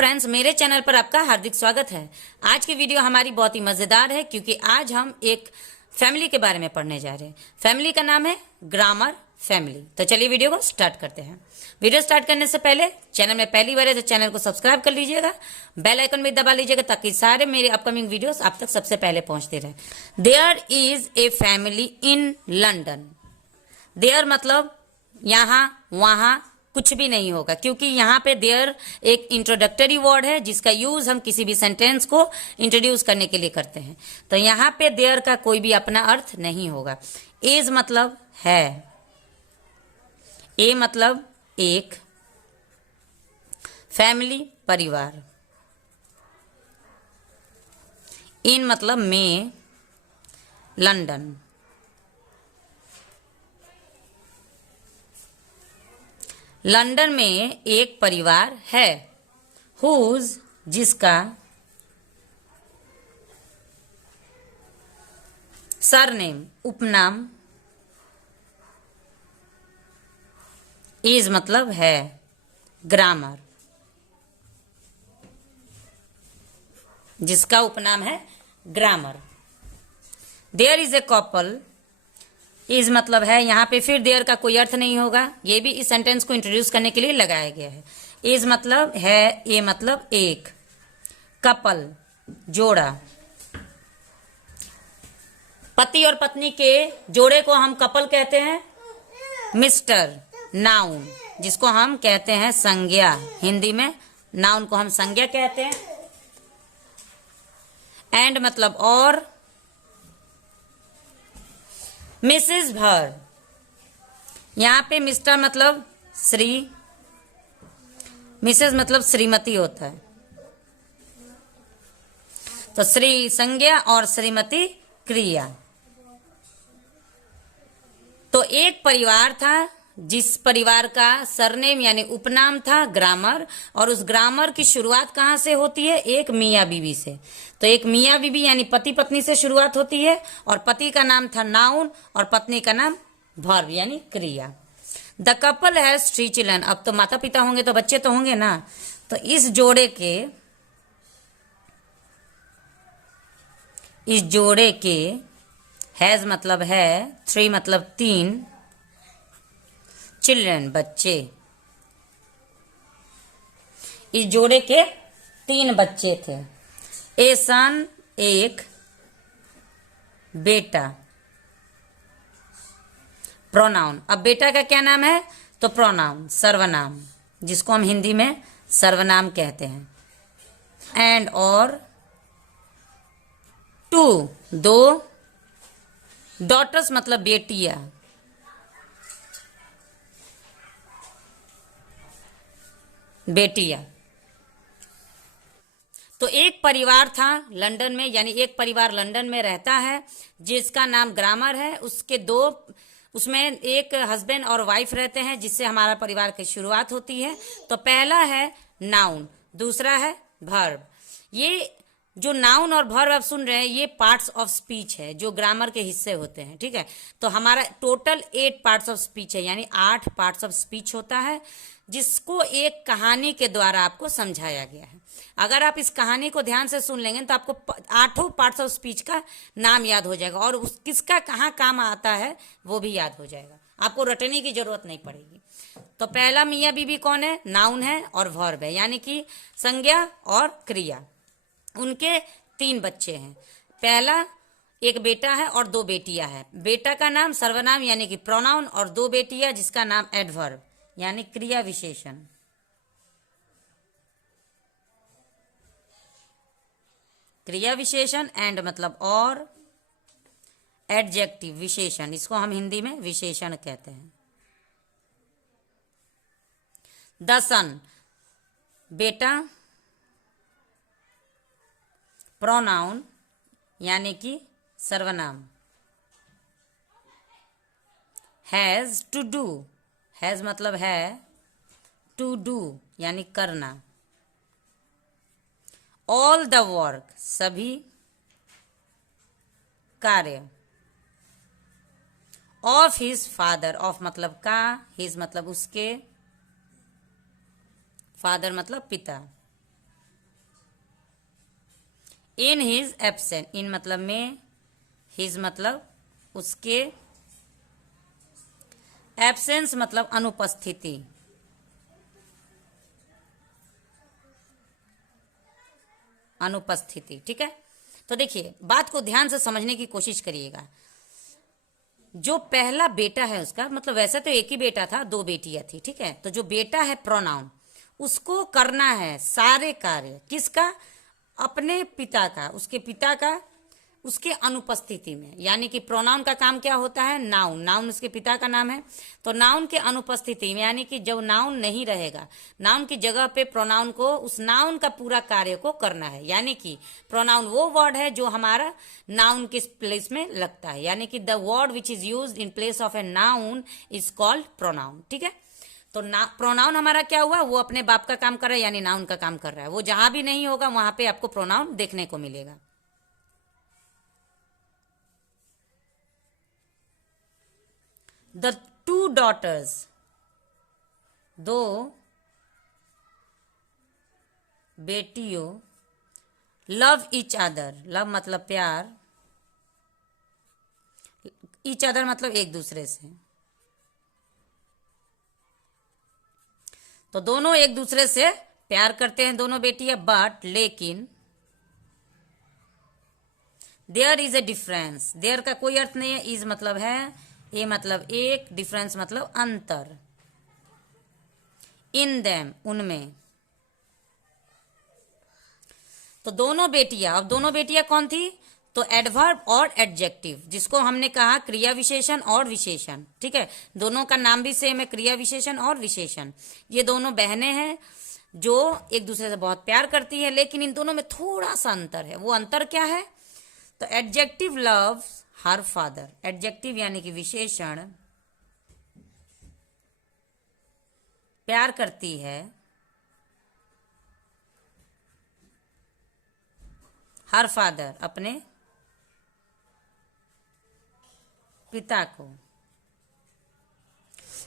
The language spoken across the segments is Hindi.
फ्रेंड्स, मेरे चैनल पर आपका हार्दिक स्वागत है। आज की वीडियो हमारी बहुत ही मजेदार है क्योंकि आज हम एक फैमिली के बारे में पढ़ने जा रहे हैं। फैमिली का नाम है ग्रामर फैमिली। तो चलिए वीडियो को स्टार्ट करते हैं। वीडियो स्टार्ट करने से पहले चैनल में पहली बार है तो चैनल को सब्सक्राइब कर लीजिएगा, बेल आइकन भी दबा लीजिएगा ताकि सारे मेरे अपकमिंग वीडियोस आप तक सबसे पहले पहुंचते रहे। There is a family in London. There मतलब यहाँ वहां कुछ भी नहीं होगा क्योंकि यहाँ पे देयर एक इंट्रोडक्टरी वर्ड है जिसका यूज हम किसी भी सेंटेंस को इंट्रोड्यूस करने के लिए करते हैं। तो यहाँ पे देयर का कोई भी अपना अर्थ नहीं होगा। इज मतलब है, ए मतलब एक, फैमिली परिवार, इन मतलब में, लंदन। लंदन में एक परिवार है, हुज जिसका, सरनेम उपनाम, इज मतलब है, ग्रामर जिसका उपनाम है grammar. There is a couple, is मतलब है, यहाँ पे फिर देयर का कोई अर्थ नहीं होगा, ये भी इस सेंटेंस को इंट्रोड्यूस करने के लिए लगाया गया है। इज मतलब है, ए मतलब एक, कपल जोड़ा, पति और पत्नी के जोड़े को हम कपल कहते हैं। मिस्टर नाउन जिसको हम कहते हैं संज्ञा, हिंदी में नाउन को हम संज्ञा कहते हैं। एंड मतलब और, मिसेस भर, यहां पे मिस्टर मतलब श्री, मिसेस मतलब श्रीमती होता है। तो श्री संज्ञा और श्रीमती क्रिया। तो एक परिवार था जिस परिवार का सरनेम यानी उपनाम था ग्रामर, और उस ग्रामर की शुरुआत कहां से होती है? एक मियाँ बीवी से। तो एक मियाँ बीवी यानी पति पत्नी से शुरुआत होती है, और पति का नाम था नाउन और पत्नी का नाम वर्ब यानी क्रिया। The couple has 3 children. अब तो माता पिता होंगे तो बच्चे तो होंगे ना। तो इस जोड़े के हैज मतलब है, 3 मतलब 3, चिल्ड्रन बच्चे, इस जोड़े के 3 बच्चे थे। ए सन एक बेटा। प्रोनाउन, अब बेटा का क्या नाम है? तो प्रोनाउन सर्वनाम जिसको हम हिंदी में सर्वनाम कहते हैं। एंड और 2 2 डॉटर्स मतलब बेटियां, बेटियां। तो एक परिवार था लंदन में, यानी एक परिवार लंदन में रहता है जिसका नाम ग्रामर है। उसमें एक हस्बैंड और वाइफ रहते हैं जिससे हमारा परिवार की शुरुआत होती है। तो पहला है नाउन, दूसरा है वर्ब। ये जो नाउन और वर्ब आप सुन रहे हैं ये पार्ट्स ऑफ स्पीच है जो ग्रामर के हिस्से होते हैं, ठीक है। तो हमारा टोटल 8 पार्ट्स ऑफ स्पीच है, यानी 8 पार्ट्स ऑफ स्पीच होता है जिसको एक कहानी के द्वारा आपको समझाया गया है। अगर आप इस कहानी को ध्यान से सुन लेंगे तो आपको 8 पार्ट्स ऑफ स्पीच का नाम याद हो जाएगा और किसका कहाँ काम आता है वो भी याद हो जाएगा, आपको रटने की जरूरत नहीं पड़ेगी। तो पहला मियाँ बीबी कौन है? नाउन है और वर्ब है, यानी कि संज्ञा और क्रिया। उनके 3 बच्चे हैं। पहला एक बेटा है और 2 बेटियां हैं। बेटा का नाम सर्वनाम यानी कि प्रोनाउन, और 2 बेटियां जिसका नाम एडवर्ब यानी क्रिया विशेषण। क्रिया विशेषण, एंड मतलब और, एडजेक्टिव विशेषण, इसको हम हिंदी में विशेषण कहते हैं। द सन बेटा, प्रोनाउन यानी कि सर्वनाम, हैज टू डू, हैज मतलब है, टू डू यानी करना, ऑल द वर्क सभी कार्य, ऑफ हिज फादर, ऑफ मतलब का, हिज मतलब उसके, फादर मतलब पिता, इन हिज एब्सेंट, इन मतलब में, हिज मतलब उसके, एब्सेंस मतलब अनुपस्थिति, अनुपस्थिति। ठीक है, तो देखिए बात को ध्यान से समझने की कोशिश करिएगा। जो पहला बेटा है उसका मतलब, वैसे तो एक ही बेटा था, दो बेटियां थी। ठीक है, तो जो बेटा है प्रोनाउन, उसको करना है सारे कार्य किसका, अपने पिता का, उसके पिता का, उसके अनुपस्थिति में। यानी कि प्रोनाउन का काम क्या होता है, नाउन, नाउन उसके पिता का नाम है, तो नाउन के अनुपस्थिति में, यानी कि जब नाउन नहीं रहेगा, नाउन की जगह पे प्रोनाउन को, उस नाउन का पूरा कार्य को करना है। यानी कि प्रोनाउन वो वर्ड है जो हमारा नाउन के प्लेस में लगता है, यानी कि the word which is used in place of a noun is called pronoun. ठीक है, तो प्रोनाउन हमारा क्या हुआ, वो अपने बाप का काम कर रहा है, यानी नाउन का काम कर रहा है। वो जहां भी नहीं होगा वहां पे आपको प्रोनाउन देखने को मिलेगा। द टू डॉटर्स, दो बेटियों, लव ईच अदर, लव मतलब प्यार, ईच अदर मतलब एक दूसरे से, तो दोनों एक दूसरे से प्यार करते हैं दोनों बेटियां, बट लेकिन there is a difference, there का कोई अर्थ नहीं है, इज मतलब है, ए मतलब एक, डिफरेंस मतलब अंतर, इन देम उनमें। तो दोनों बेटियां, अब दोनों बेटियां कौन थी, तो एडवर्ब और एडजेक्टिव, जिसको हमने कहा क्रिया विशेषण और विशेषण। ठीक है, दोनों का नाम भी सेम है, क्रिया विशेषण और विशेषण। ये दोनों बहनें हैं जो एक दूसरे से बहुत प्यार करती है, लेकिन इन दोनों में थोड़ा सा अंतर है। वो अंतर क्या है, तो adjective loves her father, adjective यानी कि विशेषण प्यार करती है हर फादर, अपने पिता को।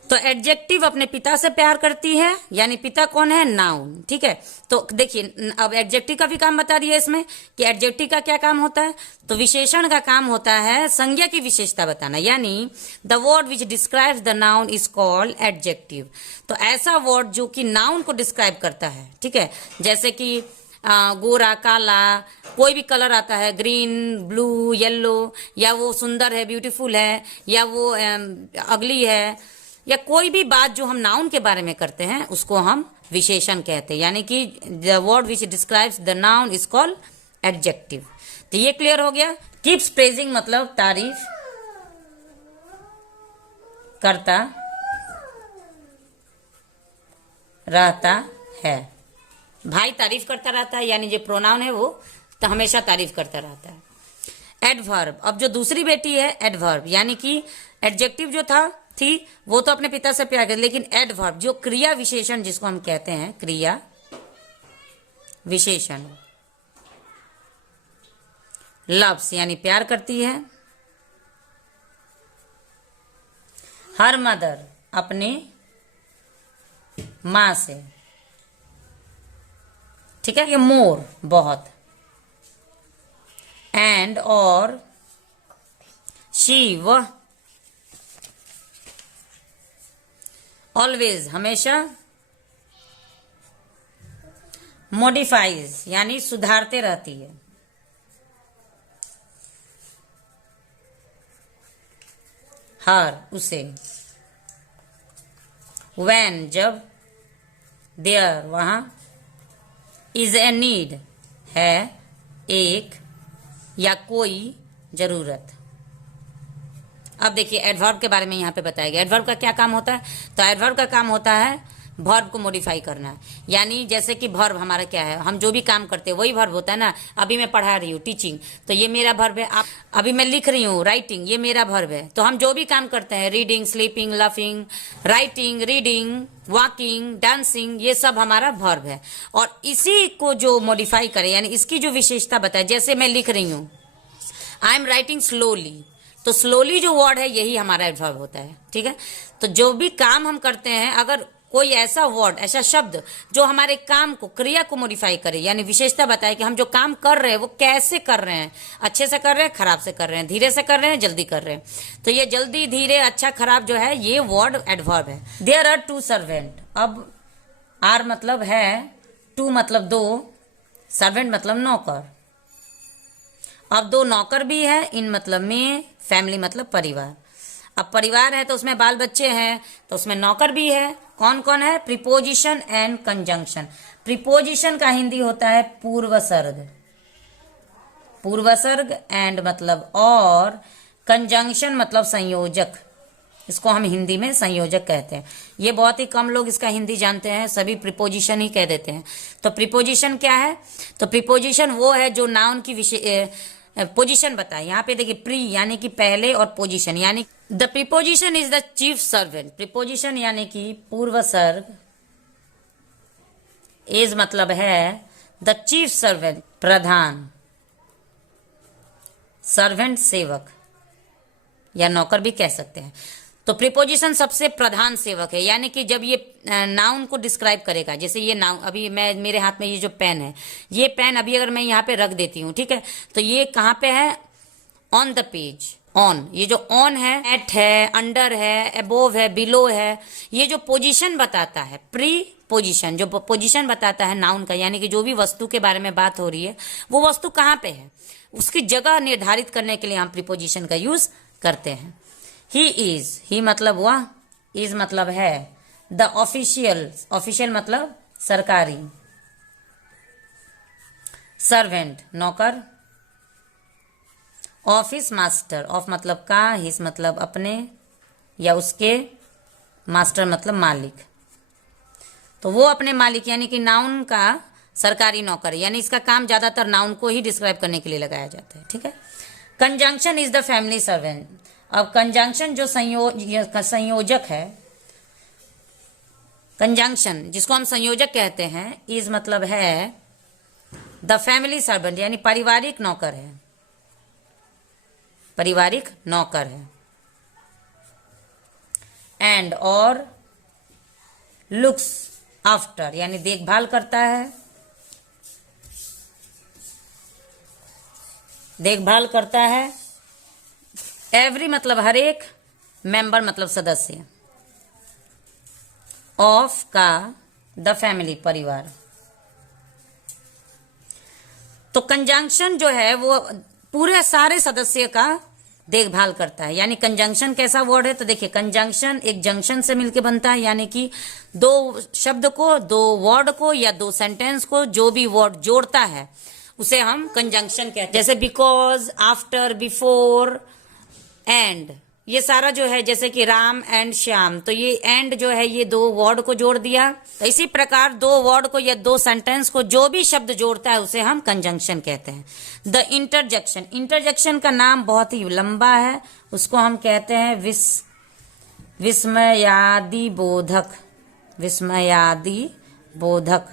तो एडजेक्टिव अपने पिता से प्यार करती है, यानी पिता कौन है, नाउन। ठीक है, तो देखिए अब एडजेक्टिव का भी काम बता दिया इसमें कि एडजेक्टिव का क्या काम होता है, तो विशेषण का काम होता है संज्ञा की विशेषता बताना, यानी the word which describes the noun is called adjective. तो ऐसा वर्ड जो कि नाउन को डिस्क्राइब करता है। ठीक है, जैसे कि गोरा, काला, कोई भी कलर आता है, ग्रीन, ब्लू, येलो, या वो सुंदर है, ब्यूटीफुल है, या वो अगली है, या कोई भी बात जो हम नाउन के बारे में करते हैं उसको हम विशेषण कहते हैं, यानी कि the word which describes the noun is called adjective. तो ये क्लियर हो गया। कीप्स प्रेजिंग मतलब तारीफ करता रहता है, भाई तारीफ करता रहता है, यानी जो प्रोनाउन है वो तो हमेशा तारीफ करता रहता है। एडवर्ब, अब जो दूसरी बेटी है एडवर्ब, यानी कि एडजेक्टिव जो थी वो तो अपने पिता से प्यार करती, लेकिन एडवर्ब जो क्रिया विशेषण जिसको हम कहते हैं, क्रिया विशेषण, लव्स यानी प्यार करती है हर मदर, अपने मां से। ठीक है, ये मोर बहुत, एंड और शी वह, ऑलवेज हमेशा, मॉडिफाइज यानी सुधारते रहती है, हर उसे, व्हेन जब, देयर वहां, इज ए नीड है एक या कोई जरूरत। अब देखिए एडवर्ब के बारे में यहाँ पे बताया गया। एडवर्ब का क्या काम होता है, तो एडवर्ब का काम होता है वर्ब को मॉडिफाई करना, यानी जैसे कि वर्ब हमारा क्या है, हम जो भी काम करते हैं वही वर्ब होता है ना। अभी मैं पढ़ा रही हूँ टीचिंग, तो ये मेरा वर्ब है। आप अभी मैं लिख रही हूँ राइटिंग, ये मेरा वर्ब है। तो हम जो भी काम करते हैं, reading, sleeping, laughing, writing, reading, walking, dancing, ये सब हमारा वर्ब है। और इसी को जो मॉडिफाई करे, यानी इसकी जो विशेषता बताए, जैसे मैं लिख रही हूँ आई एम राइटिंग स्लोली, तो स्लोली जो वर्ड है यही हमारा एडवर्ब होता है। ठीक है, तो जो भी काम हम करते हैं, अगर कोई ऐसा वर्ड, ऐसा शब्द जो हमारे काम को, क्रिया को मॉडिफाई करे, यानी विशेषता बताए कि हम जो काम कर रहे हैं वो कैसे कर रहे हैं, अच्छे से कर रहे हैं, खराब से कर रहे हैं, धीरे से कर रहे हैं, जल्दी कर रहे हैं। तो ये जल्दी, धीरे, अच्छा, खराब जो है ये वर्ड एडवर्ब है। There are 2 servant. अब आर मतलब है, 2 मतलब 2, सर्वेंट मतलब नौकर। अब 2 नौकर भी है, इन मतलब में, फैमिली मतलब परिवार। अब परिवार है तो उसमें बाल बच्चे हैं, तो उसमें नौकर भी है। कौन कौन है? Preposition and conjunction. प्रीपोजिशन का हिंदी होता है पूर्वसर्ग, पूर्वसर्ग, एंड मतलब और, कंजंक्शन मतलब संयोजक, इसको हम हिंदी में संयोजक कहते हैं। ये बहुत ही कम लोग इसका हिंदी जानते हैं, सभी प्रीपोजिशन ही कह देते हैं। तो प्रीपोजिशन क्या है? तो प्रीपोजिशन वो है जो नाउन की पोजीशन बताए। यहाँ पे देखिए, प्री यानी कि पहले, और पोजीशन यानी the preposition is the chief servant. Preposition यानी कि पूर्वसर्ग, इज मतलब है the chief servant, Pradhan, servant सेवक या नौकर भी कह सकते हैं। तो प्रीपोजिशन सबसे प्रधान सेवक है, यानी कि जब ये नाउन को डिस्क्राइब करेगा, जैसे ये नाउन, अभी मैं, मेरे हाथ में ये जो पेन है, ये पेन अभी अगर मैं यहाँ पे रख देती हूँ, ठीक है, तो ये कहाँ पे है? On the page. ऑन, ये जो ऑन है, एट है, अंडर है, अबोव है, बिलो है, ये जो पोजीशन बताता है, प्री पोजीशन जो पोजीशन बताता है नाउन का, यानी कि जो भी वस्तु के बारे में बात हो रही है वो वस्तु कहाँ पे है, उसकी जगह निर्धारित करने के लिए हम प्रीपोजिशन का यूज करते हैं। ही इज, ही मतलब वह, इज मतलब है, द ऑफिशियल, ऑफिशियल मतलब सरकारी, सर्वेंट नौकर, ऑफिस मास्टर, ऑफ मतलब का, हिस मतलब अपने या उसके, मास्टर मतलब मालिक। तो वो अपने मालिक यानी कि नाउन का सरकारी नौकर, यानी इसका काम ज्यादातर नाउन को ही डिस्क्राइब करने के लिए लगाया जाता है, ठीक है। Conjunction is the family servant. अब कंजंक्शन जो संयोजक है, कंजंक्शन जिसको हम संयोजक कहते हैं, इज मतलब है द फैमिली सर्वेंट, यानी पारिवारिक नौकर है, पारिवारिक नौकर है। एंड और लुक्स आफ्टर, यानी देखभाल करता है, देखभाल करता है। एवरी मतलब हर एक, मेंबर मतलब सदस्य, ऑफ का द फैमिली परिवार। तो कंजंक्शन जो है वो पूरे सारे सदस्य का देखभाल करता है। यानी कंजंक्शन कैसा वर्ड है? तो देखिए, कंजंक्शन एक जंक्शन से मिलके बनता है, यानी कि 2 शब्द को, 2 वर्ड को या 2 सेंटेंस को जो भी वर्ड जोड़ता है उसे हम कंजंक्शन कहते हैं। जैसे बिकॉज, आफ्टर, बिफोर, एंड, ये सारा जो है, जैसे कि राम एंड श्याम, तो ये एंड जो है ये 2 वर्ड को जोड़ दिया। तो इसी प्रकार 2 वर्ड को या 2 सेंटेंस को जो भी शब्द जोड़ता है उसे हम कंजंक्शन कहते हैं। द इंटरजेक्शन, इंटरजेक्शन का नाम बहुत ही लंबा है, उसको हम कहते हैं विस्मयादि बोधक, विस्मयादि बोधक,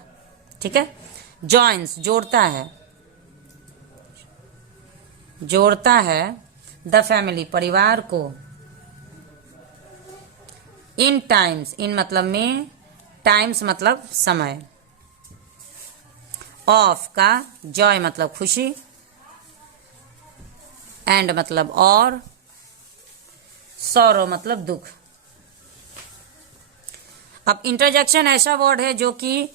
ठीक है। जॉइंस, जोड़ता है, जोड़ता है द फैमिली, परिवार को। इन टाइम्स, इन मतलब में, टाइम्स मतलब समय। ऑफ का जॉय मतलब खुशी, एंड मतलब और, सॉरो मतलब दुख। अब इंटरजेक्शन ऐसा वर्ड है जो कि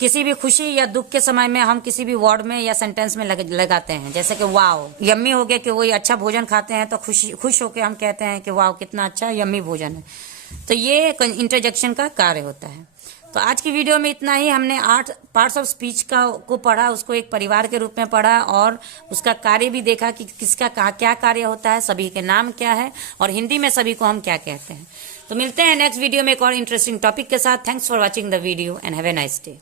किसी भी खुशी या दुख के समय में हम किसी भी वर्ड में या सेंटेंस में लगाते हैं। जैसे कि वाओ, यम्मी हो गया कि वही अच्छा भोजन खाते हैं तो खुश होकर हम कहते हैं कि वाओ कितना अच्छा यम्मी भोजन है। तो ये इंटरजेक्शन का कार्य होता है। तो आज की वीडियो में इतना ही। हमने 8 पार्ट्स ऑफ स्पीच को पढ़ा, उसको एक परिवार के रूप में पढ़ा और उसका कार्य भी देखा कि किसका क्या कार्य होता है, सभी के नाम क्या है और हिंदी में सभी को हम क्या कहते हैं। तो मिलते हैं नेक्स्ट वीडियो में एक और इंटरेस्टिंग टॉपिक के साथ। Thanks for watching the video and have a nice day.